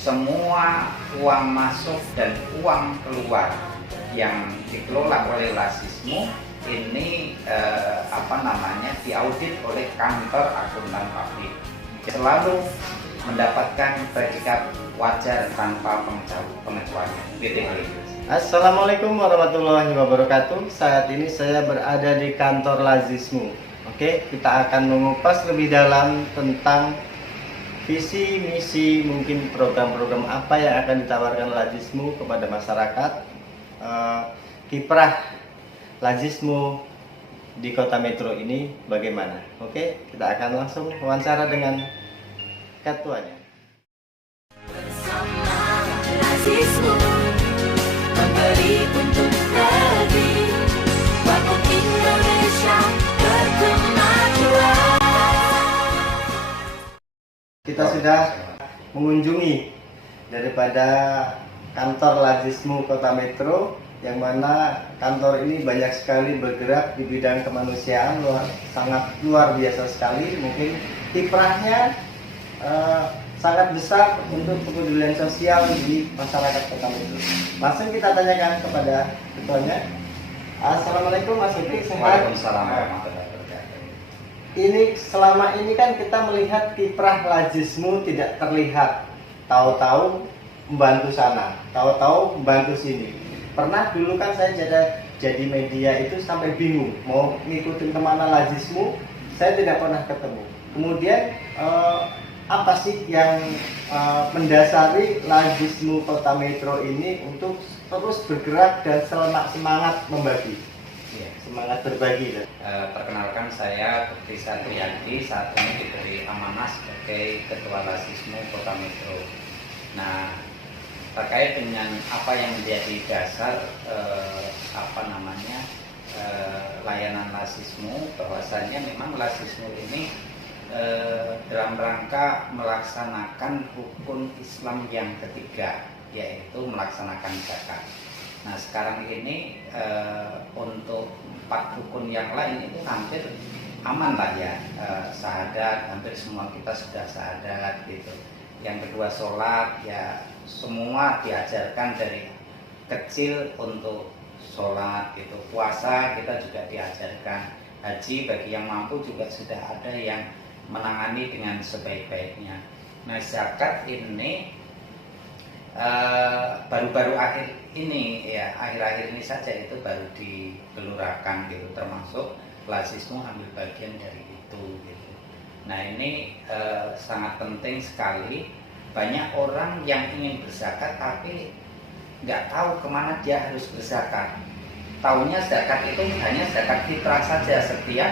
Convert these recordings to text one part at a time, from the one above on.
semua uang masuk dan uang keluar yang dikelola oleh Lazismu ini diaudit oleh kantor akuntan publik, selalu mendapatkan predikat wajar tanpa pengecualian. Assalamualaikum warahmatullahi wabarakatuh. Saat ini saya berada di kantor Lazismu. Oke, kita akan mengupas lebih dalam tentang visi, misi, mungkin program-program apa yang akan ditawarkan Lazismu kepada masyarakat. Kiprah Lazismu di Kota Metro ini bagaimana? Oke, kita akan langsung wawancara dengan ketuanya. Bersama Lazismu memberi untuk negeri, bangun Indonesia berkemajuan. Kita sudah mengunjungi daripada kantor Lazismu Kota Metro, yang mana kantor ini banyak sekali bergerak di bidang kemanusiaan, sangat luar biasa sekali. Mungkin kiprahnya sangat besar untuk kepedulian sosial di masyarakat Kota Metro. Langsung kita tanyakan kepada ketuanya. Assalamualaikum Mas Fikri, sehat? Waalaikumsalam warahmatullahi wabarakatuh. Ini selama ini kan kita melihat kiprah Lazismu tidak terlihat, tahu-tahu membantu sana, tahu-tahu membantu sini. Pernah dulu kan saya jadi media itu sampai bingung mau ngikutin kemana Lazismu, saya tidak pernah ketemu. Kemudian apa sih yang mendasari Lazismu Kota Metro ini untuk terus bergerak dan semangat membagi, semangat berbagi? Perkenalkan, saya Bukti Satriadi, saat ini diberi amanah sebagai Ketua Lazismu Kota Metro. Nah, terkait dengan apa yang menjadi dasar layanan Lazismu, bahwasannya memang Lazismu ini dalam rangka melaksanakan rukun Islam yang ketiga, yaitu melaksanakan zakat. Nah, sekarang ini untuk 4 rukun yang lain itu hampir aman lah ya, syahadat, hampir semua kita sudah syahadat gitu. Yang kedua sholat, ya semua diajarkan dari kecil untuk sholat gitu. Puasa kita juga diajarkan. Haji bagi yang mampu juga sudah ada yang menangani dengan sebaik-baiknya. Nah, zakat ini baru-baru akhir ini ya, akhir-akhir ini saja itu baru digelurakan gitu, termasuk Lazismu ambil bagian dari itu gitu. Nah, ini sangat penting sekali. Banyak orang yang ingin berzakat tapi nggak tahu kemana dia harus berzakat. Taunya zakat itu hanya zakat fitrah saja setiap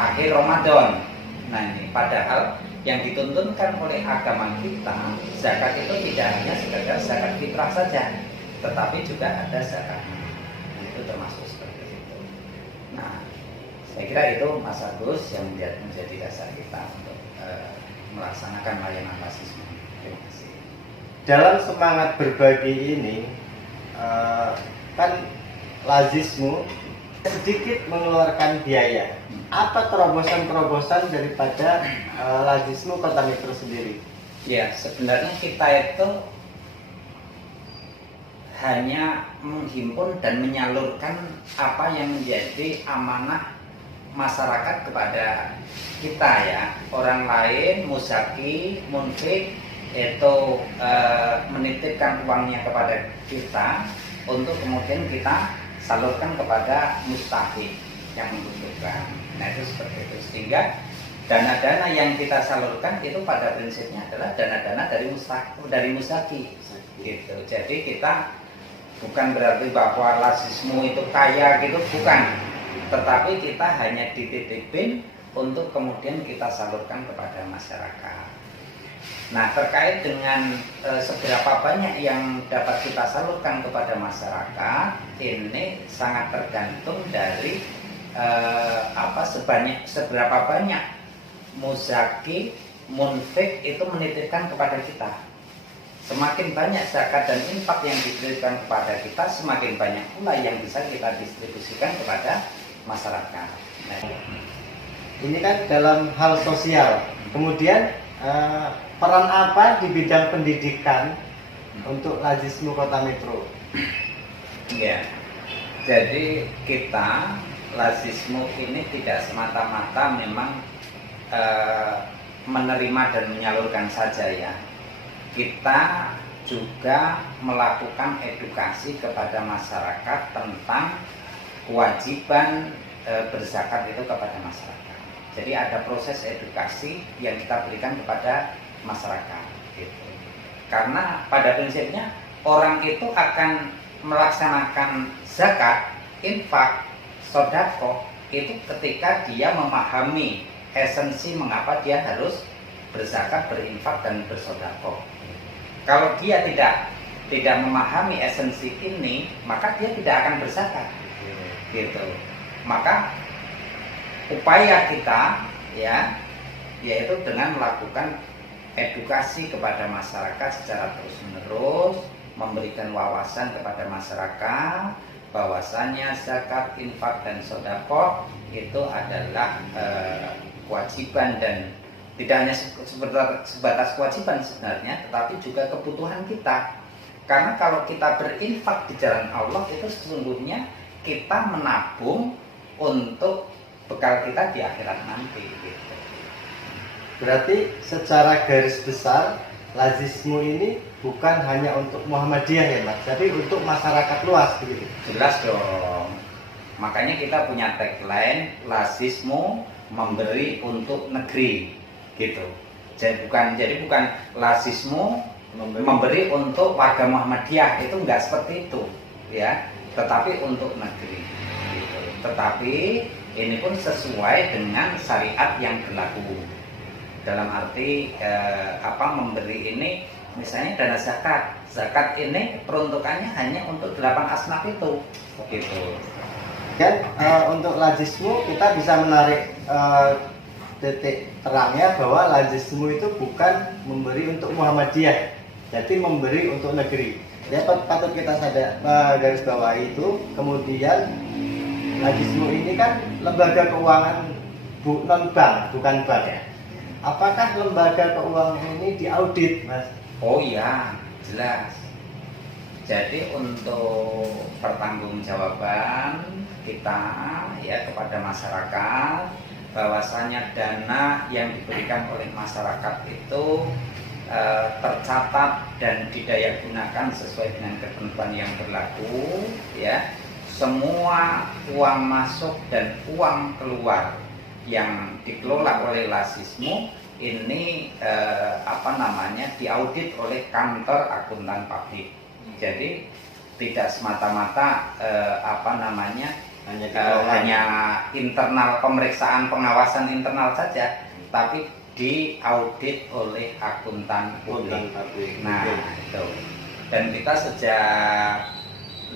akhir Ramadan. Nah, ini padahal yang dituntunkan oleh agama kita, zakat itu tidak hanya sekedar zakat fitrah saja, tetapi juga ada zakat. Nah, itu termasuk seperti itu. Nah, saya kira itu Mas Agus yang menjadi dasar kita untuk melaksanakan layanan Lazismu. Terima kasih. Dalam semangat berbagi ini, kan Lazismu sedikit mengeluarkan biaya. Apa terobosan-terobosan daripada Lazismu Kota Metro sendiri? Ya, sebenarnya kita itu hanya menghimpun dan menyalurkan apa yang menjadi amanah masyarakat kepada kita ya. Orang lain, muzaki, munfik itu menitipkan uangnya kepada kita untuk kemudian kita salurkan kepada mustahik yang membutuhkan. Nah, itu seperti itu. Sehingga dana-dana yang kita salurkan itu pada prinsipnya adalah dana-dana dari muzaki gitu. Jadi kita bukan berarti bahwa Lazismu itu kaya gitu, bukan. Tetapi kita hanya dititipin untuk kemudian kita salurkan kepada masyarakat. Nah, terkait dengan seberapa banyak yang dapat kita salurkan kepada masyarakat, ini sangat tergantung dari seberapa banyak muzaki, munfik itu menitipkan kepada kita. Semakin banyak zakat dan infak yang diberikan kepada kita, semakin banyak pula yang bisa kita distribusikan kepada masyarakat. Nah, ini kan dalam hal sosial. Kemudian peran apa di bidang pendidikan untuk Lazismu Kota Metro? Iya. Jadi kita Lazismu ini tidak semata-mata memang menerima dan menyalurkan saja ya. Kita juga melakukan edukasi kepada masyarakat tentang kewajiban berzakat itu kepada masyarakat. Jadi ada proses edukasi yang kita berikan kepada masyarakat gitu. Karena pada prinsipnya orang itu akan melaksanakan zakat, infak, sodako itu ketika dia memahami esensi mengapa dia harus berzakat, berinfak dan bersodako. Kalau dia tidak memahami esensi ini, maka dia tidak akan berzakat, gitu. Maka upaya kita ya, yaitu dengan melakukan edukasi kepada masyarakat secara terus-menerus, memberikan wawasan kepada masyarakat bahwasanya zakat, infak dan sodako itu adalah kewajiban dan tidak hanya sebatas kewajiban sebenarnya, tetapi juga kebutuhan kita. Karena kalau kita berinfak di jalan Allah itu sesungguhnya kita menabung untuk bekal kita di akhirat nanti. Gitu. Berarti secara garis besar Lazismu ini bukan hanya untuk Muhammadiyah ya Mas, tapi untuk masyarakat luas begitu. Jelas dong. Makanya kita punya tagline Lazismu memberi untuk negeri. Gitu. Jadi bukan Lazismu memberi untuk warga Muhammadiyah, itu enggak seperti itu ya, tetapi untuk negeri gitu. Tetapi ini pun sesuai dengan syariat yang berlaku. Dalam arti memberi ini misalnya dana zakat ini peruntukannya hanya untuk 8 asnaf itu gitu. Dan untuk Lazismu kita bisa menarik titik terangnya bahwa Lazismu itu bukan memberi untuk Muhammadiyah, jadi memberi untuk negeri. Ya patut kita sadar garis bawahi itu. Kemudian Lazismu ini kan lembaga keuangan non bank, bukan bank ya. Apakah lembaga keuangan ini diaudit, Mas? Oh iya, jelas. Jadi untuk pertanggungjawaban kita ya kepada masyarakat, bahwasanya dana yang diberikan oleh masyarakat itu tercatat dan didayagunakan sesuai dengan ketentuan yang berlaku ya. Semua uang masuk dan uang keluar yang dikelola oleh Lazismu ini diaudit oleh kantor akuntan publik. Jadi tidak semata-mata hanya internal, pemeriksaan pengawasan internal saja, tapi diaudit oleh akuntan publik. Nah, itu. Dan kita sejak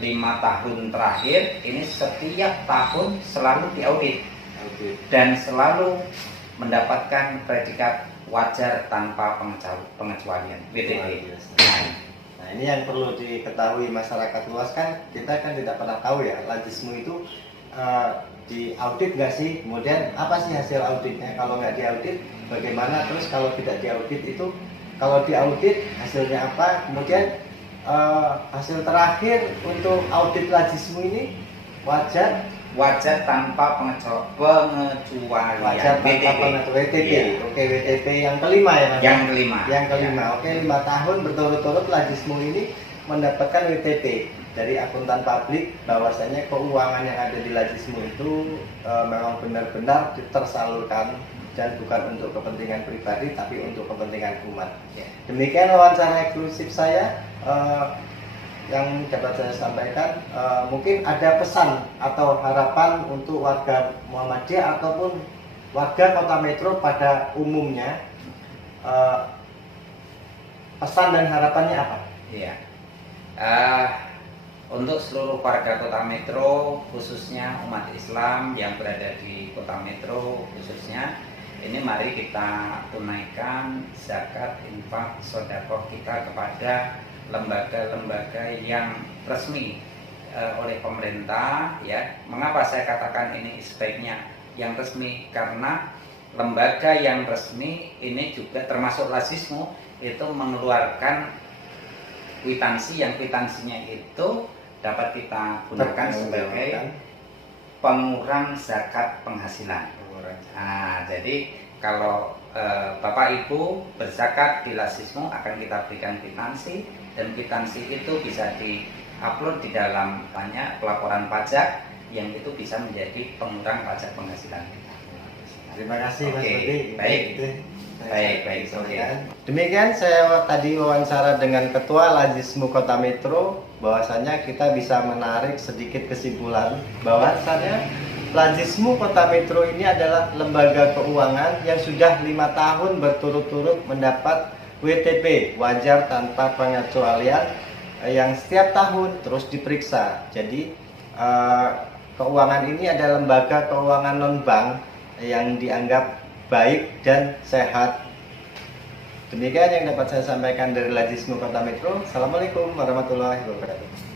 5 tahun terakhir ini setiap tahun selalu diaudit dan selalu mendapatkan predikat wajar tanpa pengecualian (WTP). Nah, ini yang perlu diketahui masyarakat luas kan, kita kan tidak pernah tahu ya Lazismu itu diaudit nggak sih, kemudian apa sih hasil auditnya, kalau nggak diaudit bagaimana, terus kalau tidak diaudit itu kalau diaudit hasilnya apa, kemudian hasil terakhir untuk audit Lazismu ini wajar tanpa pengecualian WTP. Ya. Oke, WTP yang kelima ya Mas? Yang kelima. Ya. Oke, 5 tahun berturut-turut Lazismu ini mendapatkan WTP dari akuntan publik bahwasanya keuangan yang ada di Lazismu itu memang benar-benar tersalurkan dan bukan untuk kepentingan pribadi tapi untuk kepentingan umat. Ya. Demikian wawancara eksklusif saya. Yang dapat saya sampaikan, mungkin ada pesan atau harapan untuk warga Muhammadiyah ataupun warga Kota Metro pada umumnya, pesan dan harapannya apa? Iya. Untuk seluruh warga Kota Metro, khususnya umat Islam yang berada di Kota Metro khususnya, ini mari kita tunaikan zakat, infak, sedekah kita kepada lembaga-lembaga yang resmi oleh pemerintah ya. Mengapa saya katakan ini sebaiknya yang resmi? Karena lembaga yang resmi ini juga termasuk Lazismu itu mengeluarkan kwitansi yang kwitansinya itu dapat kita gunakan sebagai pengurang zakat penghasilan. Nah, jadi kalau Bapak Ibu berzakat di Lazismu akan kita berikan kwitansi, dan kwitansi itu bisa di-upload di dalam banyak pelaporan pajak yang itu bisa menjadi pengurang pajak penghasilan kita. Terima kasih Mas Oke, Budi. baik. Itu Baik, oke. Demikian saya tadi wawancara dengan Ketua Lazismu Kota Metro, bahwasanya kita bisa menarik sedikit kesimpulan bahwasanya Lazismu Kota Metro ini adalah lembaga keuangan yang sudah 5 tahun berturut-turut mendapat WTP, wajar tanpa pengecualian, yang setiap tahun terus diperiksa. Jadi keuangan ini adalah lembaga keuangan non-bank yang dianggap baik dan sehat. Demikian yang dapat saya sampaikan dari Lazismu Kota Metro. Assalamualaikum warahmatullahi wabarakatuh.